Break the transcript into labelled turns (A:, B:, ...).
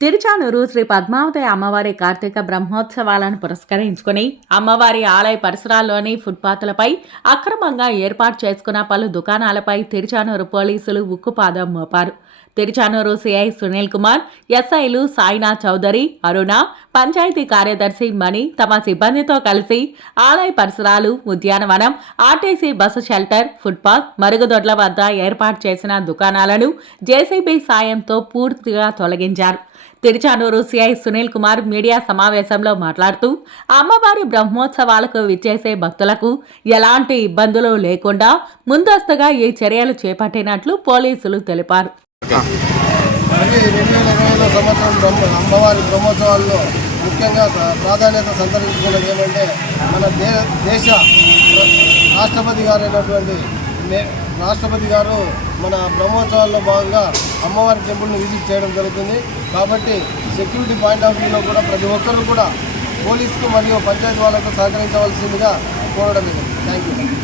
A: తిరుచానూరు శ్రీ పద్మావతి అమ్మవారి కార్తీక బ్రహ్మోత్సవాలను పురస్కరించుకుని అమ్మవారి ఆలయ పరిసరాల్లోని ఫుట్పాత్లపై అక్రమంగా ఏర్పాటు చేసుకున్న పలు దుకాణాలపై తిరుచానూరు పోలీసులు ఉక్కుపాదం మోపారు. తిరుచానూరు సిఐ సునీల్ కుమార్ ఎస్ఐలు సాయినా చౌదరి అరుణ పంచాయతీ కార్యదర్శి మణి తమ సిబ్బందితో కలిసి ఆలయ పరిసరాలు ఉద్యానవనం ఆర్టీసీ బస్సు షెల్టర్ ఫుట్పాత్ మరుగుదొడ్ల వద్ద ఏర్పాటు చేసిన దుకాణాలను జేసీబీ సాయంతో పూర్తిగా తొలగించారు. తిరుచానూరు సిఐ సునీల్ కుమార్ మీడియా సమావేశంలో మాట్లాడుతూ అమ్మవారి బ్రహ్మోత్సవాలకు విచ్చేసే భక్తులకు ఎలాంటి ఇబ్బందులు లేకుండా ముందస్తుగా ఈ చర్యలు చేపట్టినట్లు పోలీసులు తెలిపారు.
B: రెండు వేల అమ్మవారి బ్రహ్మోత్సవాల్లో ముఖ్యంగా ప్రాధాన్యత సంతరించుకున్నది ఏమంటే మన దే దేశ రాష్ట్రపతి గారు అయినటువంటి రాష్ట్రపతి గారు మన బ్రహ్మోత్సవాల్లో భాగంగా అమ్మవారి టెంపుల్ని విజిట్ చేయడం జరుగుతుంది. కాబట్టి సెక్యూరిటీ పాయింట్ ఆఫ్ వ్యూలో కూడా ప్రతి ఒక్కరూ కూడా పోలీసుకు మరియు పంచాయతీ వాళ్ళకు సహకరించవలసిందిగా కోరడం థ్యాంక్ యూ